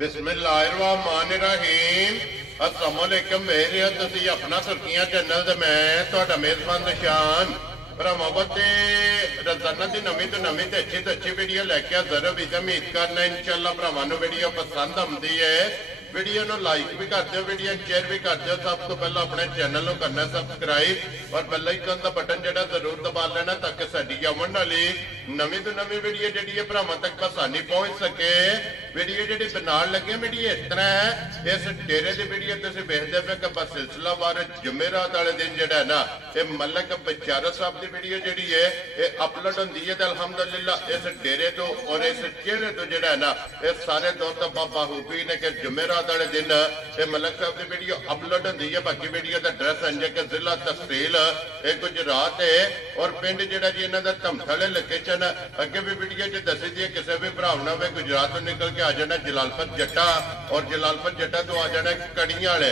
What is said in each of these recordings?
बिस्मिल्लाहिर्रहमानिर्रहीम। अस्सलाम वालेकुम मेरे तुसी अपना सुर्खियां चैनल ते मैं तुहाडा मेज़बान निशान भरावां ते रोजाना की नवीं तो नवीं ते अच्छी वीडियो लैके हाज़र होई ते उम्मीद करना इंशाअल्लाह भरावां नूं वीडियो पसंद आउंदी है। वीडियो नूं लाइक भी कर दो, वीडियो शेयर भी कर दो। सब तो पहले अपने चैनल नूं करना सबसक्राइब और बेल आइकन का बटन जिहड़ा जरूर दबा लेना ताकि साडी आउण वाली नवीं तो नवीं वीडियो जिहड़ी है भरावां तक आसानी पहुंच सके। वीडियो जिहड़ी बनाउण लगे वीडियो इस तरह है, इस डेरे की वीडियो तुसीं वेखदे पे कि बस सिलसिलावार जुमेरात वाले दिन जिहड़ा है ना ये मलक बचारा साहब की वीडियो जिहड़ी है ये अपलोड होंदी है। अल्हम्दुलिल्लाह इस डेरे तो और इस चेहरे तो जिहड़ा है ना ये सारे दोस्त बाबा हूबी ने कि जुमेरात वाले दिन ये मलक साहब की वीडियो अपलोड होंदी है। बाकी वीडियो का एड्रैस अंजे के जिला तहसील गुजरात है और पिंड जिहड़ा जी इन्हां दा धमथले लोकेशन अगे भी वीडियो च दसी दी है। किसी भी भरावना वे गुजरात तो निकल के आ जाना जलालपुर जट्टा और जलालपुर जट्टा तो आ जाना कड़ियां वाले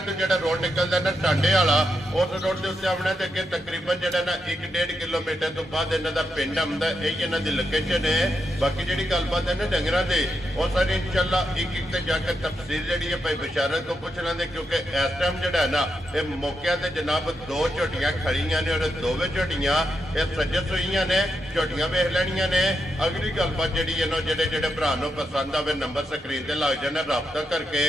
तो जिहड़ा रोड निकलदा ना टांडे वाला उस रोड के उत्ते आउणा ते अगे तकरीबन जिहड़ा ना 1-1.5 किलोमीटर तो बाद इन्हां दा पिंड आउंदा। यही इन्हां दी लोकेशन है। बाकी जिहड़ी गलबात है ना डंगरां दी वो सारी इंशाअल्लाह एक ते जाके तफसील जिहड़ी है भाई बशारत को पुछ लेंदे क्योंकि इस टाइम जिहड़ा है ना ये मौके ते जनाब 2 झोटियां खड़ियां ने और दोवें झोटियां ये सज्जत होईयां ने। झोटियां वेख लैणियां ने। अगली गलबात जिहड़ी है ना जिहड़े भरा नूं पसंद आवे नंबर स्क्रीन ते लग जाना, राबता करके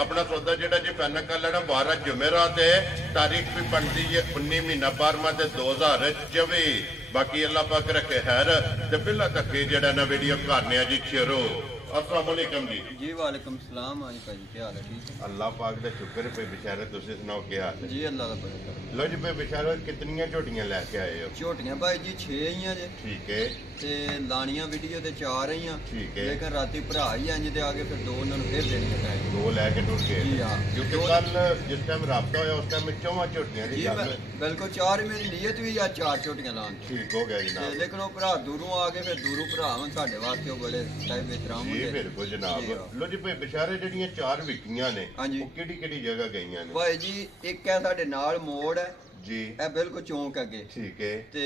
अपना सौदा जिहड़ा जी फाइनल कर लेना। 12 जुमेरात है, तारीख भी बनती है 19 महीना 12वां 2024। बाकी अल्लाह पाक रखे खैर ते बिल्ला तक जिहड़ा ना वीडियो करने जी शुरू। अस्सलाम वालेकुम जी। वालेकुम सलाम। हाँ जी भाजी क्या हाल है? ठीक है अल्लाह पाक दा शुक्र है। बिशारत तुसीं सुनाओ क्या हाल है? जी अल्लाह दा बड़ा करम। लो जी भाई बिशारत कितनियां झोटियां लैके आए हो? झोटियां भाई जी 6 ही जे। ठीक है। ते लानियां वीडियो ते 4 ही। ठीक है। लेकिन राती भरा ही इंज ते आगे फिर 2 उन्हां नूं फिर देणियां पै गईयां। 2 लैके टुर गए जी हां। क्योंकि कल जिस टाइम राबता होया उस टाइम 4 झोटियां दी गल है। बिल्कुल 4 ही मेरी नीयत भी आ 4 झोटियां लान दी। ठीक हो गया जनाब। लेकिन वो भरा दूरों आ गए फिर दूरों भरा हन साडे वास्ते वो बड़े साहिब एहतराम जी होंदे। बिल्कुल जनाब। लो जी भाई बिशारे जिहड़ियां 4 विकियां ने हाँ जी। वो किहड़ी जगह गईयां ने? भाई जी एक है साडे नाल मोड़ है जी ए बिल्कुल चौंक अगे। ठीक है। ते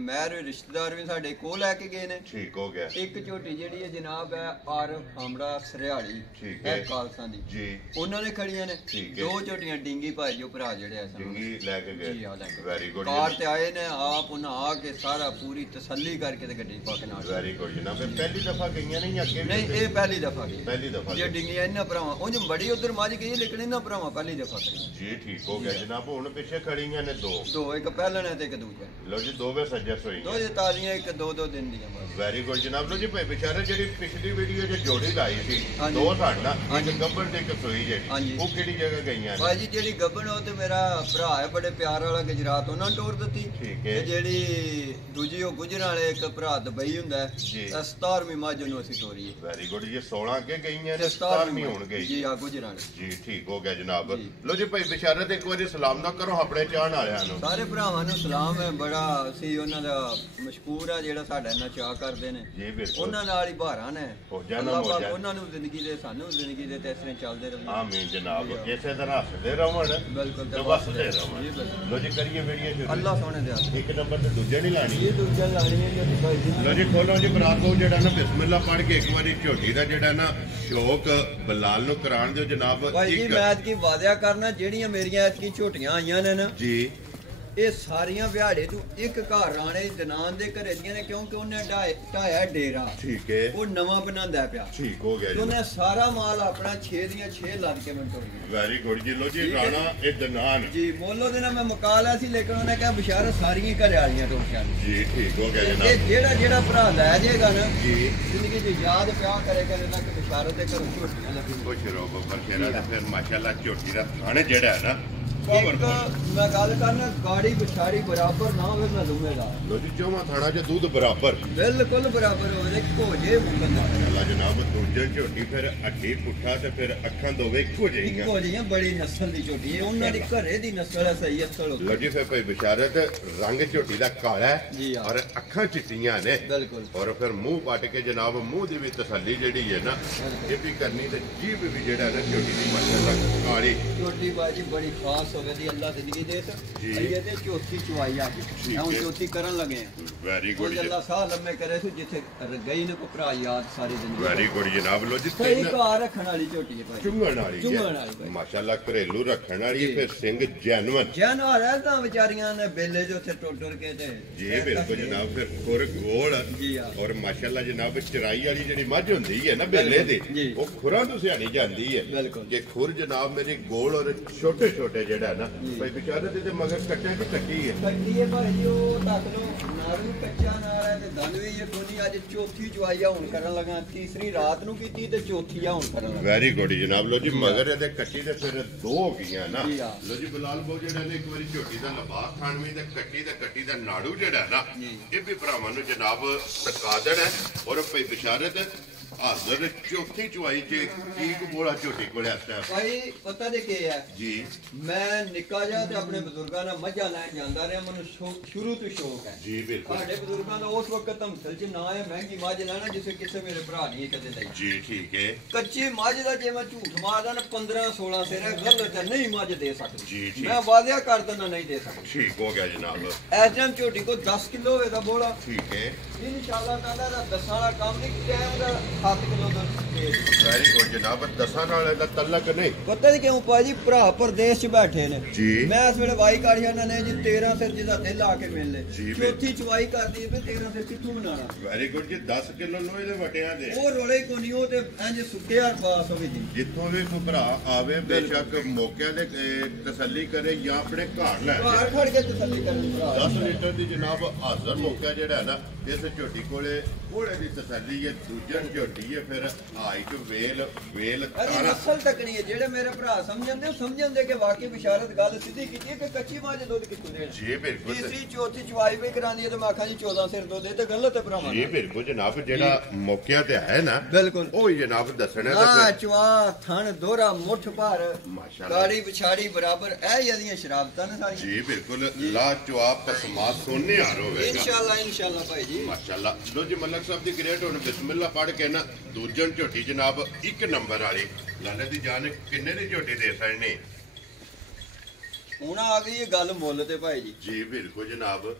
मेहर रिश्तेदार भी साडे कोल लैके गए ने। ठीक हो गया। एक झोटी जिहड़ी है जनाब है आरफ हामड़ा सरियाड़ी ठीक है है खालसा दी जी। ਉਹਨਾਂ ਨੇ ਖੜੀਆਂ ਨੇ। ठीक है। 2 ਝੋਟੀਆਂ ਡਿੰਗੀ ਭਾਈ ਜੋ ਭਰਾ ਜਿਹੜੇ ਆ डिंगी लेके गए। जी हाँ लेके वेरी गुड। ਕਾਰ ਤੇ ਆਏ ਨੇ ਆਪ ਉਹਨਾਂ ਆ ਕੇ ਸਾਰਾ ਪੂਰੀ ਤਸੱਲੀ ਕਰਕੇ ਤੇ ਗੱਡੀ ਪਾ ਕੇ ਨਾਲ। वेरी गुड जनाब। पहली दफा गईयां नहीं अगे भी? ਨਹੀਂ ਇਹ ਪਹਿਲੀ ਦਫਾ ਗਈ। पहली दफा ਜੇ ਡਿੰਗੀਆਂ ਇਹਨਾਂ ਭਰਾਵਾਂ ਉਂਝ ਬੜੀ ਉਧਰ ਮੱਝ ਗਈ ਲੇਕਿਨ ਇਹਨਾਂ ਭਰਾਵਾਂ ਪਹਿਲੀ ਦਫਾ ਗਈ। जी ठीक हो गया जनाब। हुण पिछे खड़ीयां ने 2। ਦੋ ਇੱਕ ਪਹਿਲਣ ਹੈ ਤੇ ਇੱਕ ਦੂਜਾ। लो जी दोवें सज्जस होई। ਦੋ ਜੇ ਤਾਜ਼ੀਆਂ ਇੱਕ 2-2 ਦਿਨ ਦੀਆਂ ਬਸ। वेरी गुड जनाब। लो जी भाई बेचारे ਜਿਹੜੀ ਪਿਛਲੀ ਵੀਡੀਓ 'ਚ ਜੋੜੀ ਲਾਈ ਸੀ हाँ जी। 2 ਸਾਡਾ हाँ ਇੱਕ जी। ਗੱਬਰ ਤੇ ਇੱਕ ਸੋਈ ਜਿਹੜੀ हाँ जी। ਉਹ ਕਿਹੜੀ ਜਗ੍ਹਾ ਗਈਆਂ ਨੇ? ਭਾਈ ਜੀ ਜਿਹੜੀ ਗੱਬਣ ਉਹ ਤੇ ਮੇਰਾ ਭਰਾ ਹੈ ਬੜੇ ਪਿਆਰ ਵਾਲਾ ਗੁਜਰਾਤ ਉਹਨਾਂ ਨੂੰ ਟੋਰ ਦਿੱਤੀ। ਠੀਕ ਹੈ। ਤੇ ਜਿਹੜੀ ਦੂਜੀ ਉਹ ਗੁਜਰਾਂ ਵਾਲੇ ਇੱਕ ਭਰਾ ਦੁਬਈ ਹੁੰਦਾ ਹੈ ਜੀ। 17ਵੀਂ ਮੱਝ ਨੂੰ ਅਸੀਂ ਤੋਰੀ ਹੈ। Very good. ये 16 ਅੱਗੇ ਗਈਆਂ ਨੇ 17ਵੀਂ 17ਵੀਂ ਹੋਣ ਗਈ। ਜੀ ਆ ਗੁਜਰਾਂ ਵਾਲੇ। जी ठीक हो गया जनाब। जी। लो जी भाई बिशारत एक बारी सलाम ना करो अपने चाहण वालिਆਂ ਨੂੰ। ਸਾਰੇ ਭਰਾਵਾਂ ਨੂੰ ਸਲਾਮ ਹੈ। ਬੜਾ ਅਸੀਂ ਉਹਨਾਂ ਦਾ ਮਸ਼ਕੂਰ ਆ ਜਿਹੜਾ ਸਾਡਾ ਇੰਨਾ ਚਾਅ ਕਰਦੇ ਨੇ। ਜੀ ਬਿਲਕੁਲ। ਉਹਨਾਂ ਨਾਲ ਹੀ ਭਾਰਾਂ ਨੇ। ਫੌਜਾਂ ਨਾਲ ਅੱਲਾਹ ਪਾਕ ਮੌਜਾਂ। ਉਹਨਾਂ ਨੂੰ ਜ਼ਿੰਦਗੀ ਦੇ ਸਾਨੂੰ ਜ਼ਿੰਦਗੀ ਦੇ ਤੇ ਇਸ ਤਰ੍ਹਾਂ ਚੱਲਦੇ ਰਹੇ। आमीन जनाब। इसे तरह हसदे रहन बिल्कुल ते वसदे जी रहन। बिल्कुल। लो जी करिए वीडियो शुरू। ਅੱਲਾਹ ਸੋਹਣੇ ਦੇ ਹੱਥ। एक नंबर ते दूजे नहीं लानी। ਇਹ ਦੂਜਾ ਲਾਣੀ ਹੈ ਜੀ ਭਾਈ ਜੀ। लो जी खोलो जी बरात को जेड़ा ना बिस्मिल्लाह पढ़ के एक बारी झोटी दा जेड़ा ना शौक बलाल नु कराण दियो जनाब। ਭਾਈ ਜੀ ਮੈਂ ਐਤਕੀ ਵਾਅਦਾ ਕਰਨਾ ਜਿਹੜੀਆਂ ਮੇਰੀਆਂ ਐਤਕੀ ਝੋਟੀਆਂ ਆਈਆਂ ਨੇ ਨਾ जी ਇਹ ਸਾਰੀਆਂ ਵਿਹਾੜੇ ਤੋਂ ਇੱਕ ਘਰ ਰਾਣੇ ਦਨਾਨ ਦੇ ਘਰੇ ਦੀਆਂ ਨੇ ਕਿਉਂਕਿ ਉਹਨੇ ਢਾਇਆ ਡੇਰਾ। ठीक है। ਉਹ ਨਵਾਂ ਬਣਾਉਂਦਾ ਪਿਆ। ठीक हो गया ਤੇ जी। ਉਹਨੇ ਸਾਰਾ ਮਾਲ ਆਪਣਾ 6 ਦੀਆਂ 6 ਲੱਦ ਕੇ ਮੈਨੂੰ ਤੋੜ ਗਿਆ। वेरी गुड जी। लो जी ठीक है। राणा ए दनान ਜੀ ਮੋਲੋ ਦੇ ਨਾਲ ਮੈਂ ਮੁਕਾ ਲਿਆ ਸੀ ਲੇਕਿਨ ਉਹਨੇ ਕਿਹਾ ਬਿਸ਼ਾਰਾ ਸਾਰੀਆਂ ਹੀ ਘਰੇ ਵਾਲੀਆਂ ਤੋਂ ਬਿਸ਼ਾਰਾ। जी ठीक हो गया ਇਹ जनाब। ਜਿਹੜਾ ਭਰਾ ਲੈ ਜਾਏਗਾ ਨਾ जी ਜ਼ਿੰਦਗੀ 'ਚ ਯਾਦ ਪਿਆ ਕਰੇਗਾ ਨਾ ਕਿ ਬਿਸ਼ਾਰਾ ਦੇ ਘਰੋਂ ਝੋਟੀਆਂ ਲੱਗੀ। खुश रहो बब्बर शेरा ते फिर माशाल्लाह झोटी दा थाने जेड़ा है ना ਇੱਕ पावरफुल। ਮੈਂ ਗੱਲ ਕਰਨਾ ਗਾੜੀ ਬਿਛਾੜੀ ਬਰਾਬਰ ਨਾ ਹੋਵੇ ਮੈਂ ਲੂੰਗਾ। लो जी चौवा थाना च दूध बराबर ਬਿਲਕੁਲ ਬਰਾਬਰ ਹੋਵੇ ਘੋਜੇ ਮੁਕੰਦਾ। माशाल्लाह जनाब। दूजे झोटी फिर अड्डी पुट्ठा ते फिर अखां दोवे इक्को जिहियां। ਇੱਕੋ ਜਿਹੀਆਂ ਬੜੀ ਨਸਲ ਦੀ ਝੋਟੀ ਹੈ ਉਹਨਾਂ ਦੀ ਘਰੇ ਦੀ ਨਸਲ ਹੈ ਸਹੀ ਅਸਲ लो जी फिर भाई बिशारत रंग झोटी दा काला है जी हाँ। और अखां चिट्टियां ने बिल्कुल। और फिर मुंह पट के जनाब मुंह दी भी तसल्ली जेड़ी है ना ये भी करनी ते जीभ भी जेड़ा ना झोटी दी माशाल्लाह काली ਝੋਟੀ ਬਾਜੀ ਬੜੀ ਖਾਸ ਹੋਵੇ ਦੀ ਅੱਲਾ ਜ਼ਿੰਦਗੀ ਦੇ ਤਾ जी। ਇਹ ਤੇ ਚੌਥੀ ਚੁਆਈ ਆ ਗਈ ਹੁਣ है। ਚੌਥੀ ਕਰਨ ਲੱਗੇ ਆ। वेरी ਕੋਈ गुड ਅੱਲਾ ਸਾਹ ਲੰਮੇ ਕਰੇ ਸੀ ਜਿੱਥੇ ਗਈ ਨੇ ਕੋ ਭਰਾ ਯਾਦ ਸਾਰੀ ਜ਼ਿੰਦਗੀ। वेरी गुड ਗੁੱਡ ਜਨਾਬ ਲੋ ਜੀ ਸਹੀ ਘਰ ਰੱਖਣ ਵਾਲੀ ਝੋਟੀ ਹੈ ਭਾਈ ਚੁੰਗਣ ਵਾਲੀ ਚੁੰਗਣ ਵਾਲੀ ਭਾਈ ਮਾਸ਼ਾਅੱਲਾ ਘਰੇਲੂ ਰੱਖਣ ਵਾਲੀ ਫਿਰ ਸਿੰਘ ਜੈਨੂਨ ਜੈਨੂਨ ਹੈ ਤਾਂ ਵਿਚਾਰੀਆਂ ਨੇ ਬੇਲੇ ਜੋ ਉੱਥੇ ਟੁੱਟ ਕੇ ਤੇ ਜੀ ਬਿਲਕੁਲ ਜਨਾਬ ਫਿਰ ਖੁਰ ਗੋਲ ਜੀ ਆ ਔਰ ਮਾਸ਼ਾਅੱਲਾ ਜਨਾਬ ਚਰਾਈ ਵਾਲੀ ਜਿਹੜੀ ਮੱਝ ਹੁੰਦੀ ਹੈ ਨਾ ਬੇਲੇ ਦੀ ਉਹ ਖੁਰਾਂ ਤੋਂ ਸਿਆਣੀ ਜਾਂਦੀ ਹੈ ਜੇ ਖੁਰ ਜਨਾਬ ਮੇਰੀ ਗੋਲ ਔਰ ਛੋਟੇ ਛੋਟੇ ਜਿਹੜਾ ਨਾ ਭਾਈ ਵਿਚਾਰੇ ਦੇ ਮਗਰ ਕੱਟਿਆ ਕਿ ਕੱਟੀ ਹੈ ਭਾਈ ਜੀ ਉਹ ਤੱਕ ਲੋ ਨਾਲ ਵੀ ਕੱਚਾ ਨਾਲ ਹੈ ਤੇ ਦੰਦ ਵੀ ਇਹ ਕੋਨੀ ਅੱਜ ਚੌਥੀ ਚਵਾਈਆ ਹੁਣ ਕਰਨ ਲੱਗਾ ਤੀਸਰੀ ਰਾਤ ਨੂੰ ਕੀਤੀ ਤੇ ਚੌਥੀ ਆ ਹੁਣ ਕਰਨ ਲੱਗਾ ਵੈਰੀ ਗੁੱਡ ਜਨਾਬ ਲੋ ਜੀ ਮਗਰ ਇਹਦੇ ਕੱਟੀ ਦੇ ਫਿਰ ਦੋ ਹੋ ਗਈਆਂ ਨਾ ਲੋ ਜੀ ਬਲਾਲ ਬੋ ਜਿਹੜਾ ਨੇ ਇੱਕ ਵਾਰੀ ਝੋਟੀ ਦਾ ਲਬਾਸ ਖਾਣਵੀਂ ਤੇ ਕੱਟੀ ਦਾ ਨਾੜੂ ਜਿਹੜਾ ਨਾ ਇਹ ਵੀ ਭਰਾਵਾਂ ਨੂੰ ਜਨਾਬ ਦਿਖਾ ਦੇਣਾ ਔਰ ਭਾਈ ਬਿਸ਼ਾਰਤ ਹਾਜ਼ਰ ਚੌਥੀ ਚਵਾਈ ਚ ਕੀ ਬੋਲਾ ਝੋਟੀ ਕੋਲ ਆਸਤਾ ਭਾਈ ਪਤਾ ਦੇ ਕੀ ਹੈ ਜੀ ਮੈਂ ਨਿੱਕਾ ਜਿਹਾ ਤੇ ਆਪਣੇ ਬਜ਼ੁਰਗਾਂ ਨਾਲ ਮੱਝਾਂ ਲੈਣ ਜਾਂਦਾ ਰਿਹਾ ਮੈਨੂੰ ਸ਼ੁਰੂ ਤੋਂ ਸ਼ੌਕ ਹੈ ਜੀ ਬਿਲਕੁਲ ਸਾਡੇ ਬਜ਼ੁਰਗਾਂ ਦਾ ਉਸ ਵਕਤ ਧਮਸਲ ਚ ਨਾ ਹੈ ਮਹਿੰਗੀ ਮੱਝ ਲੈਣਾ ਜਿਸੇ ਕਿਸੇ ਮੇਰੇ ਭਰਾ ਨਹੀਂ ਕਦੇ ਲਈ ਜੀ ਠੀਕ ਹੈ ਕੱਚੀ ਮੱਝ ਦਾ ਜੇ ਮੈਂ ਝੂਠ ਮਾਰਦਾ ਨਾ 15 16 ਸਿਰ ਗਲਤ ਹੈ ਨਹੀਂ ਮੱਝ ਦੇ ਸਕਦੀ ਜੀ ਠੀਕ ਮੈਂ ਵਾਅਦਾ ਕਰ ਦਿੰਦਾ ਨਹੀਂ ਦੇ ਸਕਦੀ ਠੀਕ ਹੋ ਗਿਆ ਜਨਾਬ ਇਸ ਟਾਈਮ ਝੋਟੀ ਕੋ 10 ਕਿਲੋ ਹੋਵੇ ਦਾ ਬੋਲਾ ਠੀਕ ਹੈ ਇਨਸ਼ਾਅੱਲਾ ਤਾਲਾ ਦਾ ਦਸਾਂ ਵਾਲਾ ਕੰਮ ਨਹੀਂ ਟਾਈਮ ਦਾ 7 ਕਿਲੋ ਦਾ ਵੈਰੀ ਗੁੱਡ ਜਨਾਬ ਦਸਾਂ ਨਾਲ ਦਾ ਤਲਕ ਨਹੀਂ ਪਤਾ ਨਹੀਂ ਕਿਉਂ ਭਾਜੀ ਭਰਾ ਪ੍ਰਦੇਸ਼ ਚ ਬੈਠੇ ਨੇ ਜੀ ਮੈਂ ਇਸ ਵੇਲੇ ਵਾਈ ਕਾੜੀ ਉਹਨਾਂ ਨੇ ਜੀ 13 ਸਿਰ ਜਿਹਦਾ ਦਿਲ ਆ ਕੇ ਮਿਲ ਲੈ ਚੌਥੀ ਚਵਾਈ ਕਰਦੀ ਹੈ 13 ਸਿਰ ਕਿੱਥੋਂ ਬਣਾਣਾ ਵੈਰੀ ਗੁੱਡ ਜੀ 10 ਕਿਲੋ ਲੋਹੇ ਦੇ ਵਟਿਆਂ ਦੇ ਉਹ ਰੋਲੇ ਕੋ ਨਹੀਂ ਉਹ ਤੇ ਇੰਜ ਸੁੱਕਿਆ ਬਾਸ ਹੋਵੇ ਜੀ ਜਿੱਥੋਂ ਵੀ ਕੋਈ ਭਰਾ ਆਵੇ ਬੇਸ਼ੱਕ ਮੌਕਿਆਂ ਦੇ ਤਸੱਲੀ ਕਰੇ ਜਾਂ ਆਪਣੇ ਘਰ ਲੈ ਘਰ ਖੜ ਕੇ ਤਸੱਲੀ ਕਰਨ ਭਰਾ 10 ਲੀਟਰ ਦੀ ਜਨਾਬ ਹਾਜ਼ਰ ਮੌਕਾ ਜਿਹੜਾ ਨਾ ਇਸ ਝੋਟੀ ਕੋਲੇ ਘੋੜੇ ਦੀ ਤਸੱਲੀ ਹੈ ਦੂਜਣ ਝੋਟੀ ਹੈ ਫਿਰ ਹਾਈਟ ਵੇਲ ਅਰੇ ਨਸਲ ਤੱਕਣੀ ਹੈ ਜਿਹੜੇ ਮੇਰੇ ਭਰਾ ਸਮਝਣਦੇ ਉਹ ਸਮਝਣਦੇ ਕਿ ਵਾਕਈ ਬਿਸ਼ਾਰਤ ਗੱਲ ਸਿੱਧੀ ਕੀਤੀ ਹੈ ਕਿ ਕੱਚੀ ਮਾਂ ਦੁੱਧ ਕਿੱਥੋਂ ਦੇਣ ਜੀ ਬਿਲਕੁਲ ਤੀਸਰੀ ਚੌਥੀ ਚਵਾਈ ਵੀ ਕਰਾਂਦੀ ਹੈ ਤੇ ਮੈਂ ਆਖਾਂ ਜੀ 14 ਸਿਰ ਦੁੱਧ ਤੇ ਗਲਤ ਹੈ ਭਰਾਵਾਂ ਜੀ ਬਿਲਕੁਲ ਜਨਾਬ ਜਿਹੜਾ ਮੌਕਿਆਂ ਤੇ ਹੈ ਨਾ ਬਿਲਕੁਲ ਉਹ ਹੀ ਜਨਾਬ ਦੱਸਣਾ ਹਾਂ ਚਵਾ ਥਣ ਦੋਰਾ ਮੁੱਠ ਭਰ ਕਾੜੀ ਵਿਛਾੜੀ ਬਰਾਬਰ ਇਹ ਜਦੀਆਂ ਸ਼ਰਾਬਤਾਂ ਨੇ ਸਾਰੀਆਂ ਜੀ ਬਿਲਕੁਲ ਲਾ ਜਵਾਬ ਪਸਮਾ ਸੋਨੇ ਹਾਰ ਹੋਵੇਗਾ ਇਨਸ਼ਾਅੱਲਾ ਭਾਈ ਜੀ ਮਾਸ਼ਾਅੱਲਾ ਲੋ ਜੀ ਮਲਕ ਸਾਹਿਬ ਦੀ ਗ੍ਰੇਟ ਹੁਣ ਬਿਸਮਿਲ੍ਲਾ ਪੜ ਕੇ ਨਾ ਦੂਜਣ ਝੋਟੀ ਜਨਾਬ 1 ਨੰਬਰ ਵਾਲੀ ਲਾਲੇ ਦੀ ਜਾਨ ਕਿੰਨੇ ਦੀ ਝੋਟੀ ਦੇ ਸਕਦੇ ਹੁਣ ਆ ਗਈ ਇਹ ਗੱਲ ਮੁੱਲ ਤੇ ਭਾਈ ਜੀ ਬਿਲਕੁਲ ਜਨਾਬ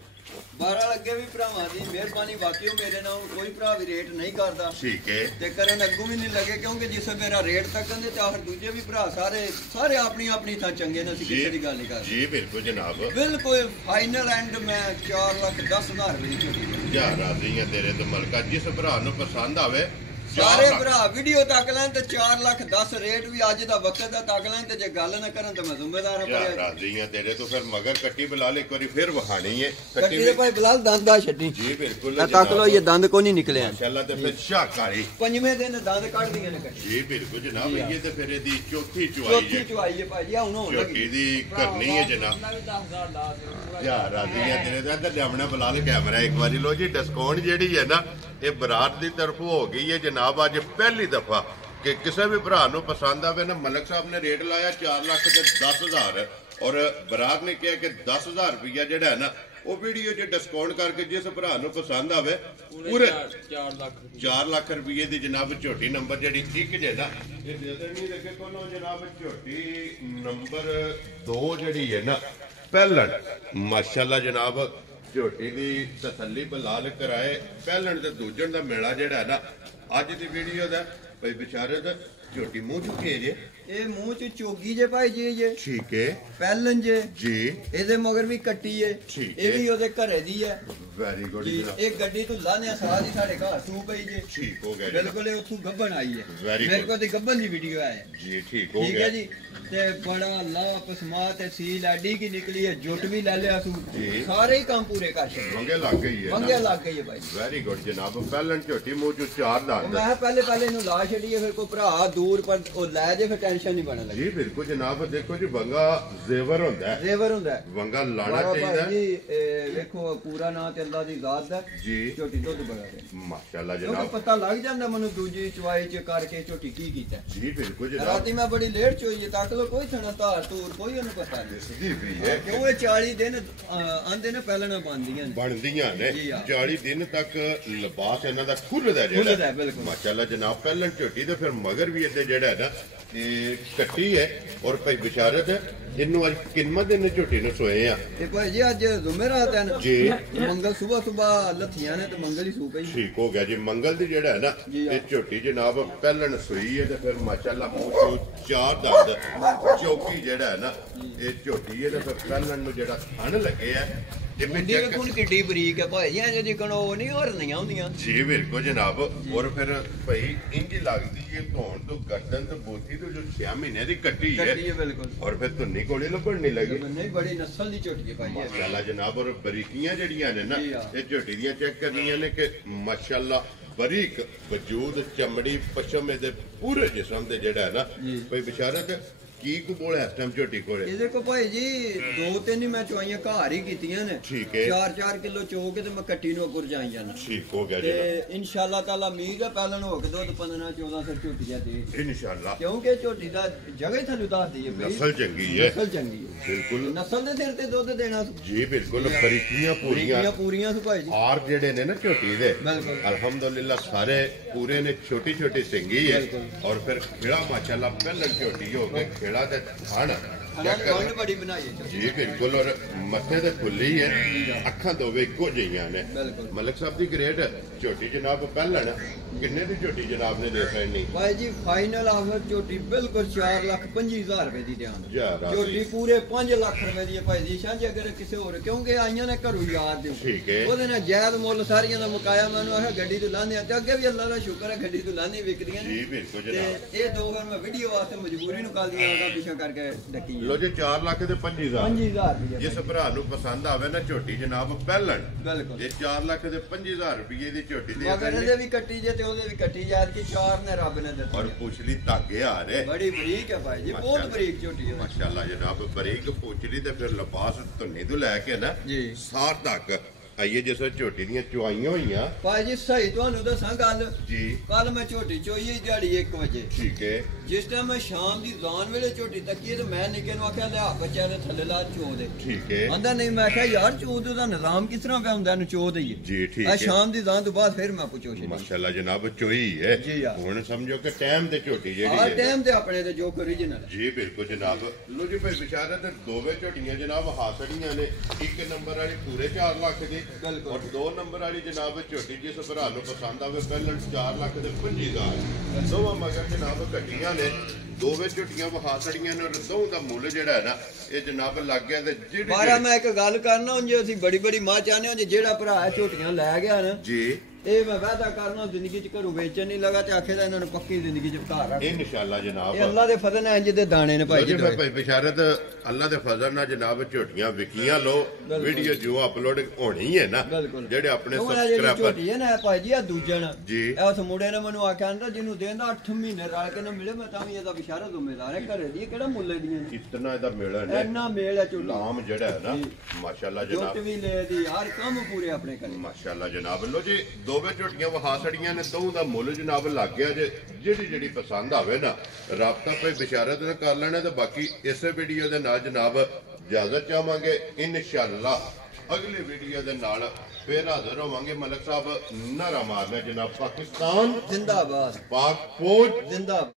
12 ਲੱਗੇ ਵੀ ਭਰਾਵਾਂ ਦੀ ਮਿਹਰਬਾਨੀ ਬਾਕੀ ਉਹ ਮੇਰੇ ਨਾਲ ਕੋਈ ਭਰਾ ਵੀ ਰੇਟ ਨਹੀਂ ਕਰਦਾ ਠੀਕ ਹੈ ਤੇ ਕਰਨ ਅੱਗੋਂ ਵੀ ਨਹੀਂ ਲੱਗੇ ਕਿਉਂਕਿ ਜਿਸ ਮੇਰਾ ਰੇਟ ਤੱਕਨ ਦੇ ਤਾਂ ਦੂਜੇ ਵੀ ਭਰਾ ਸਾਰੇ ਆਪਣੀ ਥਾਂ ਚੰਗੇ ਨੇ ਅਸੀਂ ਕਿਸੇ ਦੀ ਗੱਲ ਨਹੀਂ ਕਰਦੇ ਜੀ ਬਿਲਕੁਲ ਜਨਾਬ ਬਿਲਕੁਲ ਫਾਈਨਲ ਐਂਡ ਮੈਂ 4,10,000 ਰੁਪਏ ਦੀ ਝੋਟੀ ਜਾ ਰਾਜ਼ੀ ਹੈ ਤੇਰੇ ਤੋਂ ਮਲਕਾ ਜਿਸ ਭਰਾ ਨੂੰ ਪਸੰਦ ਆਵੇ ਸਾਰੇ ਭਰਾ ਵੀਡੀਓ ਤੱਕ ਲੈਣ ਤੇ 4,10,000 ਰੇਟ ਵੀ ਅੱਜ ਦਾ ਵਕਤ ਦਾ ਤੱਕ ਲੈਣ ਤੇ ਜੇ ਗੱਲ ਨਾ ਕਰਨ ਤੇ ਮੈਂ ਜ਼ਿੰਮੇਦਾਰ ਹਾਂ ਪਰ ਰਾਜ਼ੀ ਹੈ ਤੇਰੇ ਤੋਂ ਫਿਰ ਮਗਰ ਕੱਟੀ ਬਲਾਲ ਇੱਕ ਵਾਰੀ ਫਿਰ ਵਖਾਣੀ ਹੈ ਕੱਟੀ ਦੇ ਭਾਈ ਬਲਾਲ ਦੰਦ ਆ ਛੱਡੀ ਜੀ ਬਿਲਕੁਲ ਤੱਕ ਲੋ ਇਹ ਦੰਦ ਕੋਈ ਨਹੀਂ ਨਿਕਲਿਆ ਮਾਸ਼ਾਅੱਲਾ ਤੇ ਫਿਰ ਸ਼ਾਕਾਰੀ ਪੰਜਵੇਂ ਦਿਨ ਦੰਦ ਕੱਢ ਦੀਆਂ ਨੇ ਕੱਟੀ ਜੀ ਬਿਲਕੁਲ ਜਨਾਬ ਇਹ ਤੇ ਫਿਰ ਇਹਦੀ ਚੌਥੀ ਚੁਆਈ ਹੈ ਭਾਈ ਹੁਣ ਹੋਣ ਲੱਗੀ ਝੋਟੀ ਦੀ ਕਰਨੀ ਹੈ ਜਨਾਬ ਯਾ ਰਾਜ਼ੀ ਹੈ ਤੇਰੇ ਦਾ ਤੇ ਲਿਆਵਣਾ ਬਲਾਲ ਕੈਮਰਾ ਇੱਕ ਵਾਰੀ ਲੋ ਜੀ ਡਿਸਕਾਊਂਟ ਜਿਹੜੀ ਹੈ ਨਾ ਇਹ ਬਰਾਤ ਦੀ ਤਰਫੋਂ ਹੋ ਗਈ ਹੈ ਜਨਾਬ ਅੱਜ ਪਹਿਲੀ ਦਫਾ ਕਿ ਕਿਸੇ ਵੀ ਭਰਾ ਨੂੰ ਪਸੰਦ ਆਵੇ ਨਾ ਮਲਕ ਸਾਹਿਬ ਨੇ ਰੇਟ ਲਾਇਆ 4,10,000 ਔਰ ਬਰਾਤ ਨੇ ਕਿਹਾ ਕਿ 10,000 ਰੁਪਇਆ ਜਿਹੜਾ ਹੈ ਨਾ ਉਹ ਵੀਡੀਓ 'ਚ ਡਿਸਕਾਊਂਟ ਕਰਕੇ ਜਿਸ ਭਰਾ ਨੂੰ ਪਸੰਦ ਆਵੇ ਪੂਰੇ 4 ਲੱਖ ਰੁਪਏ ਦੀ ਜਨਾਬ ਝੋਟੀ ਨੰਬਰ ਜਿਹੜੀ ਇੱਕ ਜੇ ਨਾ ਇਹ ਦੇ ਦੇਣੀ ਲੱਗੇ ਕੋਲੋਂ ਜਨਾਬ ਝੋਟੀ ਨੰਬਰ 2 ਜਿਹੜੀ ਹੈ ਨਾ ਪਹਿਲਣ ਮਾਸ਼ਾਅੱਲਾ ਜਨਾਬ ਝੋਟੀ ਦੀ ਤਸੱਲੀ ਬਲਾਲ ਕਰਾਏ ਪਹਿਲਣ ਤੇ ਦੂਜਣ ਦਾ ਮੇਲਾ ਜਿਹੜਾ ਨਾ ਅੱਜ ਦੀ ਵੀਡੀਓ ਦਾ ਭਾਈ ਵਿਚਾਰੇ ਦਾ ਝੋਟੀ ਮੂੰਹ ਚੁੱਕੇ ਜੇ ਇਹ ਮੂੰਹ ਚ ਚੋਗੀ ਜੇ ਭਾਈ ਜੀ ਜੇ ਠੀਕ ਹੈ ਪਹਿਲਣ ਜੇ ਜੀ ਇਹਦੇ ਮਗਰ ਵੀ ਕੱਟੀ ਏ ਇਹ ਵੀ ਉਹਦੇ ਘਰੇ ਦੀ ਹੈ ਵੈਰੀ ਗੁੱਡ ਜੀ ਇਹ ਗੱਡੀ ਤੋਂ ਲਾਣਿਆ ਸਾਹ ਦੀ ਸਾਡੇ ਘਰ ਸੂ ਪਈ ਜੇ ਠੀਕ ਹੋ ਗਿਆ ਬਿਲਕੁਲ ਇਹ ਉੱਥੋਂ ਗੱਬਣ ਆਈ ਹੈ ਮੇਰੇ ਕੋਲ ਤੇ ਗੱਬਣ ਦੀ ਵੀਡੀਓ ਹੈ ਜੀ ਠੀਕ ਹੋ ਗਿਆ ਠੀਕ ਹੈ ਜੀ ਤੇ ਬੜਾ ਲਾ ਪਸਮਾ ਤੇ ਸੀਲ ਐਡੀ ਕੀ ਨਿਕਲੀ ਹੈ ਜੁੱਟ ਵੀ ਲੈ ਲਿਆ ਸੂ ਸਾਰੇ ਹੀ ਕੰਮ ਪੂਰੇ ਕਰ ਛੱਡੇ ਮੰਗੇ ਲੱਗ ਗਈ ਹੈ ਮੰਗੇ ਲੱਗ ਗਈ ਹੈ ਭਾਈ ਵੈਰੀ ਗੁੱਡ ਜਨਾਬ ਪਹਿਲਣ ਝੋਟੀ ਮੂੰਹ ਚ 4 ਦਾ ਮੈਂ ਪਹਿਲੇ ਇਹਨੂੰ ਲਾ ਛੱਡੀਏ ਫਿਰ ਕੋਈ ਭਰਾ ਦੂਰ ਪਰ ਉਹ ਲੈ ਜੇ ਫਿਰ ਟੈਨਸ਼ਨ ਨਹੀਂ ਬਣਨ ਲੱਗੀ ਜੀ ਬਿਲਕੁਲ ਜਨਾਬ ਦੇਖੋ ਜੀ ਵੰਗਾ ਜ਼ੇਵਰ ਹੁੰਦਾ ਹੈ ਵੰਗਾ ਲਾਣਾ ਚਾਹੀਦਾ ਜੀ ਵੇਖੋ ਪੂਰਾ ਨਾਂ ਤੇ ਅੱਲਾ ਦੀ ਜ਼ਾਤ ਦਾ ਜੀ ਝੋਟੀ ਦੁੱਧ ਬੜਾ ਹੈ ਮਾਸ਼ਾਅੱਲਾ ਜਨਾਬ ਪਤਾ ਲੱਗ ਜਾਂਦਾ ਮੈਨੂੰ ਦੂਜੀ ਚਵਾਈ ਚ ਕਰਕੇ ਝੋਟੀ ਕੀ ਕੀਤਾ ਜੀ ਬਿਲਕੁਲ ਜਨਾਬ ਰਾਤੀ ਮੈਂ ਬੜੀ ਲੇਟ ਚੋਈ ਤੱਕ ਲੋ ਕੋਈ ਥਣਾ ਧਾਰ ਧੂਰ ਕੋਈ ਉਹਨੂੰ ਪਤਾ ਨਹੀਂ ਸਿੱਧੀ ਵੀ ਹੈ ਕਿਉਂ ਇਹ 40 ਦਿਨ ਆਂਦੇ ਨੇ ਪਹਿਲਾਂ ਬਣਦੀਆਂ ਨੇ ਜੀ ਹਾਂ। 40 ਦਿਨ ਤੱਕ ਲਿਬਾਸ ਇਹਨਾਂ ਦਾ ਖੁੱਲਦਾ ਖੁੱਲਦਾ ਜਿਹੜਾ ਬਿਲਕੁਲ। ਮਾਸ਼ਾਅੱਲਾ ਜਨਾਬ ਪਹਿਲਾਂ ਝੋਟੀ ਤੇ ਫਿਰ ਮਗਰ ਵੀ ਇਹਦੇ ਜਿਹੜਾ ਹੈ ਨਾ ਇਹ ਕੱਟੀ ਹੈ ਔਰ ਭਾਈ ਬਿਸ਼ਾਰਤ ਹੈ ਇਹਨੂੰ ਅੱਜ ਕਿੰਨਾ ਦਿਨ ਝੋਟੀ ਨੂੰ ਸੋਏ ਆ ਤੇ ਭਾਈ ਜੀ ਅੱਜ ਜ਼ੁਮੇਰਾਤ ਹੈ ਨਾ ਜੀ ਮੰਗਲ ਸਵੇਰ ਲੱਥੀਆਂ ਨੇ ਤੇ ਮੰਗਲ ਹੀ ਸੂ ਪਈ ਠੀਕ ਹੋ ਗਿਆ ਜੀ ਮੰਗਲ ਦੀ ਜਿਹੜਾ ਹੈ ਨਾ ਜੀ ਹਾਂ। ਇਹ ਝੋਟੀ ਜਨਾਬ ਪਹਿਲਣ ਸੋਈ ਹੈ ਤੇ ਫਿਰ ਮਾਸ਼ਾਅੱਲਾ ਮੂੰਹ ਚਾਰ ਦੰਦ ਚੌਕੀ ਜਿਹੜਾ ਹੈ ਨਾ ਇਹ ਝੋਟੀ ਹੈ ਤੇ ਫਿਰ ਪਹਿਲਣ ਨੂੰ ਜਿਹੜਾ ਥਣ ਲੱਗੇ ਆ ਇਹ ਮੁੰਡੀ ਚੈੱਕ ਕੋਲ ਕਿੱਡੀ ਬਰੀਕ ਹੈ ਭਾਈ ਜੀ ਅਜੇ ਜਿਕਣ ਉਹ ਨਹੀਂ ਹੋਰ ਨਹੀਂ ਆਉਂਦੀਆਂ ਜੀ ਬਿਲਕੁਲ ਜਨਾਬ ਔਰ ਫਿਰ ਭਾਈ ਇੰਜ ਲੱਗਦੀ ਹੈ ਧੌਣ ਤੋਂ ਗਰਦਨ ਤੋਂ ਬੋਤੀ ਤੋਂ ਜੋ 6 ਮਹੀਨੇ ਦੀ ਕੱਟੀ ਹੈ ਬਿਲਕੁਲ ਔਰ ਫਿਰ ਧੁੰਨੀ ਕੋਲੇ ਲੱਭਣ ਨਹੀਂ ਲੱਗੀ ਨਹੀਂ ਬੜੀ ਨਸਲ ਦੀ ਝੋਟੀ ਹੈ ਭਾਈ ਇਹ ਮਾਸ਼ਾਅੱਲਾ ਜਨਾਬ ਔਰ ਬਰੀਕੀਆਂ ਜਿਹੜੀਆਂ ਨੇ ਨਾ ਜੀ ਹਾਂ। ਇਹ ਝੋਟੀ ਦੀਆਂ ਚੈੱਕ ਕਰਨੀਆਂ ਨੇ ਕਿ ਮਾਸ਼ਾਅੱਲਾ ਬਰੀਕ ਵਜੂਦ ਚਮੜੀ ਪਸ਼ਮ ਇਹਦੇ ਪੂਰੇ ਜਿਸਮ ਦੇ ਜਿਹੜਾ ਹੈ ਨਾ ਜੀ। ਕੋਈ ਬਿਸ਼ਾਰਤ ਕੀ ਕੋ ਬੋਲੇ ਇਸ ਟਾਈਮ ਝੋਟੀ ਕੋਲੇ ਇਹਦੇ ਕੋ ਭਾਈ ਜੀ 2-3 ਹੀ ਮੈਂ ਚਵਾਈਆਂ ਘਰ ਹੀ ਕੀਤੀਆਂ ਨੇ ਠੀਕ ਹੈ। 4-4 ਕਿਲੋ ਚੋ ਕੇ ਤੇ ਮੈਂ ਕੱਟੀ ਨੂੰ ਅਗੁਰ ਜਾਈ ਜਾਣਾ ਠੀਕ ਹੋ ਗਿਆ ਤੇ ਜਨਾਬ ਇਨਸ਼ਾਅੱਲਾ ਤਾਲਾ ਉਮੀਦ ਹੈ ਪਹਿਲਾਂ ਹੋ ਕੇ ਦੁੱਧ 15-14 ਸਰ ਝੋਟੀਆਂ ਦੇ ਇਨਸ਼ਾਅੱਲਾ ਕਿਉਂਕਿ ਝੋਟੀ ਦਾ ਜਗ੍ਹਾ ਹੀ ਤੁਹਾਨੂੰ ਦੱਸ ਦਈਏ ਬਈ ਨਸਲ ਚੰਗੀ ਹੈ ਨਸਲ ਚੰਗੀ ਹੈ ਬਿਲਕੁਲ ਨਸਲ ਦੇ ਸਿਰ ਤੇ ਦੁੱਧ ਦੇਣਾ ਜੀ ਬਿਲਕੁਲ ਬਰੀਕੀਆਂ ਪੂਰੀਆਂ ਪੂਰੀਆਂ su ਭਾਈ ਜੀ ਆਰ ਜਿਹੜੇ ਨੇ ਨਾ ਝੋਟੀ ਦੇ ਬਿਲਕੁਲ। ਅਲਹਮਦੁਲਿਲਾ ਸਾਰੇ ਪੂਰੇ ਨੇ ਛੋਟੀ ਛੋਟੀ ਸਿੰਗੀ ਹੈ ਬਿਲਕੁਲ। ਔਰ ਫਿਰ ਖੇੜਾ ਮਾਸ਼ਾਅੱਲਾ ਪਹਿਲਾਂ ਝੋਟੀ ਹੋ ਕੇ ਖੇੜਾ ਤੇ ਥਣ ਚੈੱਕ ਗੰਢ ਕਰ ਬੜੀ ਬਣਾਈ ਹੈ ਝੋਟੀ। ਜੀ ਬਿਲਕੁਲ ਔਰ ਮੱਥੇ ਤੇ ਖੁੱਲੀ ਹੈ ਅੱਖਾਂ ਦੋਵੇਂ ਇੱਕੋ ਜਿਹੀਆਂ ਨੇ ਬਿਲਕੁਲ। ਮਲਕ ਸਾਹਿਬ ਦੀ ਗ੍ਰੇਡ ਝੋਟੀ ਜਨਾਬ ਪਹਿਲਣ ਕਿੰਨੇ ਦੀ ਝੋਟੀ ਜਨਾਬ ਨੇ ਦੇ ਸਕਣੀ ਭਾਈ ਜੀ ਫਾਈਨਲ ਆਫਰ ਝੋਟੀ ਬਿਲਕੁਲ 4,25,000 ਰੁਪਏ ਦੀ ਦਿਆਂ ਜਾ ਰਾਜ਼ੀ। ਝੋਟੀ ਪੂਰੇ 5 ਲੱਖ ਰੁਪਏ ਦੀ ਹੈ ਭਾਈ ਜੀ ਸਾਂਝ ਅਗਰ ਕਿਸੇ ਹੋਰ ਕਿਉਂਕਿ ਆਈਆਂ ਨੇ ਘਰੋਂ ਯਾਰ ਦੇ ਠੀਕ ਹੈ। ਉਹਦੇ ਨਾਲ ਜਾਇਜ਼ ਮੁੱਲ ਸਾਰੀਆਂ ਦਾ ਮੁਕਾਇਆ ਮੈਨੂੰ ਆਖਿਆ ਗੱਡੀ ਤੋਂ ਲਾਂਦੇ ਆ ਤੇ ਅੱਗੇ ਵੀ ਅੱਲਾ ਦਾ ਸ਼ੁਕਰ ਹੈ ਗੱਡੀ ਤੋਂ ਲਾਂਦੇ ਵਿਕਦੀਆਂ ਨੇ ਜੀ ਬਿਲਕੁਲ ਤੇ ਜਨਾਬ ਇਹ ਦੋ ਵਾਰ ਮੈਂ ਵੀਡੀਓ ਵਾਸਤੇ ਮਜਬੂਰੀ ਨੂੰ ਕਾਲ ਦੀਆਂ ਉਹਦਾ ਪਿੱਛਾ ਕਰਕੇ ਡੱਕੀ ਲੋ ਜੀ 4 ਲੱਖ ਤੇ 25,000 5000 ਰੁਪਏ ਜਿਸ ਭਰਾ ਨੂੰ ਪਸੰਦ ਆਵੇ ਨਾ ਝੋਟੀ ਜਨਾਬ ਪਹਿਲਣ ਬਿਲਕੁਲ ਇਹ 4 ਲੱਖ ਤੇ 25,000 ਰੁਪਏ ਦੀ ਝੋਟੀ ਦੇ ਮਗਰ ਦੇਣੀ। ਇਹਦੇ ਵੀ ਕੱਟੀ ਜੇ ਤੇ ਉਹਦੇ ਵੀ ਕੱਟੀ ਜਾ ਕਿ ਚਾਰ ਨੇ ਰੱਬ ਨੇ ਦਿੱਤੀ ਔਰ ਪੁਛਲੀ ਧਾਗੇ ਆ ਰਹੇ ਬੜੀ ਬਰੀਕ ਹੈ ਭਾਈ ਜੀ ਬਹੁਤ ਬਰੀਕ ਝੋਟੀ ਹੈ ਮਾਸ਼ਾਅੱਲਾ ਜਨਾਬ ਬਰੀਕ ਪੁਛਲੀ ਤੇ ਫਿਰ ਲਿਬਾਸ ਧੁੰਨੀ ਤੋਂ ਲੈ ਕੇ ਨਾ ਜੀ। ਸਾਰ ਤੱਕ ਆਈਏ ਜਿਸ ਝੋਟੀ ਦੀਆਂ ਚੁਆਈਆਂ ਹੋਈਆਂ ਭਾਈ ਜੀ ਸਹੀ ਤੁਹਾਨੂੰ ਦੱਸਾਂ ਗੱਲ ਜੀ ਕੱਲ ਮੈਂ ਝੋਟੀ ਚੋਈ ਹੈ ਦਿਹਾੜੀ 1 ਵਜੇ ਠੀਕ ਹੈ ਜਿਸ ਟਾਈਮ ਮੈਂ ਸ਼ਾਮ ਦੀ ਜ਼ਾਨ ਵੇਲੇ ਝੋਟੀ ਤੱਕੀ ਤੇ ਮੈਂ ਨਿੱਕੇ ਨੂੰ ਆਖਿਆ ਲਿਆ ਬੱਚਿਆਂ ਦੇ ਥੱਲੇ ਲਾ ਚੋ ਦੇ ਠੀਕ ਹੈ ਆਂਦਾ ਨਹੀਂ ਮੈਂ ਆਖਿਆ ਯਾਰ ਚੋ ਦੇ ਦਾ ਨਿਜ਼ਾਮ ਕਿਸ ਤਰ੍ਹਾਂ ਪਿਆ ਹੁੰਦਾ ਇਹਨੂੰ ਚੋ ਦਈਏ ਜੀ ਠੀਕ ਆ ਹੈ ਸ਼ਾਮ ਦੀ ਜ਼ਾਨ ਤੋਂ ਬਾਅਦ ਫਿਰ ਮੈਂ ਪੁੱਛੋ ਸੀ ਮਾਸ਼ਾਅੱਲਾ ਜਨਾਬ ਚੋਈ ਹੈ ਜੀ ਹਾਂ। ਹੁਣ ਸਮਝੋ ਕਿ ਟਾਈਮ ਤੇ ਝੋਟੀ ਜਿਹੜੀ ਆ ਹੈ ਟਾਈਮ ਤੇ ਆਪਣੇ ਤੇ ਜੋ ਓਰੀਜਨਲ ਜੀ ਬਿਲਕੁਲ ਜਨਾਬ ਲੋ ਜੀ ਭਾਈ ਬਿਸ਼ਾਰਤ ਦੋਵੇਂ ਝੋਟੀਆਂ ਜਨਾਬ ਹਾਸੜੀਆਂ ਨੇ ਇੱਕ ਨੰਬਰ ਵਾਲੀ ਪੂਰੇ 4 ਲੱਖ ਦੀ ਬਿਲਕੁਲ। ਔਰ 2 ਨੰਬਰ ਵਾਲੀ ਜਨਾਬ ਝੋਟੀ ਜਿਸ ਭਰਾ ਨੂੰ ਪਸੰਦ ਆਵੇ ਪਹਿਲਾਂ 4 ਲੱਖ ਦੇ 25,000 ਦੋਵਾਂ ਮਗਰ ਜਨਾਬ ਘਟੀਆਂ ਨੇ ਦੋਵੇਂ ਝੋਟੀਆਂ ਹਾਸੜੀਆਂ ਨੇ ਔਰ ਦੋਵਾਂ ਦਾ ਮੁੱਲ ਜਿਹੜਾ ਹੈ ਨਾ ਇਹ ਜਨਾਬ ਲੱਗ ਗਿਆ ਤੇ ਬਾਰਾ ਮੈਂ ਇੱਕ ਗੱਲ ਕਰਨਾ ਹੁਣ ਜੇ ਅਸੀਂ ਬੜੀ ਬੜੀ ਮਾਂ ਚਾਹਨੇ ਹਾਂ ਜੇ ਜਿਹੜਾ ਭਰਾ ਹੈ ਝੋਟੀਆਂ ਲੈ ਗਿਆ ਨਾ ਜੀ ਇਹ ਮੈਂ ਵਾਅਦਾ ਕਰਨਾ ਜ਼ਿੰਦਗੀ 'ਚ ਘਰੋਂ ਵੇਚਣ ਨਹੀਂ ਲਗਾ ਤੇ ਆਖੇ ਦਾ ਇਹਨਾਂ ਨੂੰ ਪੱਕੀ ਜ਼ਿੰਦਗੀ 'ਚ ਘਰ ਰੱਖ ਇਨਸ਼ਾਅੱਲਾ ਜਨਾਬ ਇਹ ਅੱਲਾ ਦੇ ਫਜ਼ਲ ਨਾਲ ਇੰਜ ਦੇ ਦਾਣੇ ਨੇ ਭਾਈ ਜੀ ਜੀ ਭਾਈ ਬਿਸ਼ਾਰਤ ਅੱਲਾ ਦੇ ਫਜ਼ਲ ਨਾਲ ਜਨਾਬ ਝੋਟੀਆਂ ਵਿਕੀਆਂ ਲੋ ਵੀਡੀਓ ਜੋ ਅਪਲੋਡ ਹੋਣੀ ਹੈ ਨਾ ਬਿਲਕੁਲ। ਜਿਹੜੇ ਆਪਣੇ ਉਹ ਜਿਹੜੀ ਸਬਸਕ੍ਰਾਈਬਰ ਝੋਟੀ ਹੈ ਨਾ ਭਾਈ ਜੀ ਆ ਦੂਜਣ ਜੀ। ਇਹ ਉਸ ਮੁੰਡੇ ਨੇ ਮੈਨੂੰ ਆਖਿਆ ਨਾ ਜਿਹਨੂੰ ਦੇਂਦਾ 8 ਮਹੀਨੇ ਰਲ ਕੇ ਨਾ ਮਿਲੇ ਮੈਂ ਤਾਂ ਵੀ ਇਹਦਾ ਬਿਸ਼ਾਰਾ ਜ਼ਿੰਮੇਦਾਰ ਹੈ ਘਰੇ ਦੀ ਇਹ ਕਿਹੜਾ ਮੁੱਲੇ ਦੀਆਂ ਨੇ ਕਿਤਨਾ ਇਹਦਾ ਮਿਲਣ ਹੈ ਇੰਨਾ ਮੇਲ ਹੈ ਝੋਟੀ ਨਾਮ ਜਿਹੜਾ ਹੈ ਨਾ ਜੀ। ਮਾਸ਼ਾਅੱਲਾ ਜੁੱਟ ਜਨਾਬ ਵੀ ਲੈ ਦੀ ਹਰ ਕੰਮ ਪੂਰੇ ਆਪਣੇ ਕਰੇ ਮਾਸ਼ਾਅੱਲਾ ਜਨਾਬ ਲੋ ਜੀ ਦੋਵੇਂ ਝੋਟੀਆਂ ਵਹਾਸੜੀਆਂ ਨੇ ਦੋਵਾਂ ਦਾ ਮੁੱਲ ਜਨਾਬ ਲੱਗ ਗਿਆ ਜੇ ਜਿਹੜੀ ਪਸੰਦ ਆਵੇ ਨਾ ਰਾਬਤਾ ਪੇ ਬਿਸ਼ਾਰਤ ਨਾਲ ਕਰ ਲੈਣਾ ਤੇ ਬਾਕੀ ਇਸੇ ਵੀਡੀਓ ਦੇ ਨਾਲ ਜਨਾਬ ਇਜਾਜ਼ਤ ਚਾਹਾਂਗੇ ਇਨਸ਼ਾਅੱਲਾ ਅਗਲੀ ਵੀਡੀਓ ਦੇ ਨਾਲ ਫੇਰ ਹਾਜ਼ਰ ਹੋਵਾਂਗੇ ਮਲਕ ਸਾਹਿਬ ਨਾਰਾ ਮਾਰਨਾ ਜਨਾਬ ਪਾਕਿਸਤਾਨ ਜ਼ਿੰਦਾਬਾਦ ਪਾਕ ਫੌਜ ਜ਼ਿੰਦਾਬਾਦ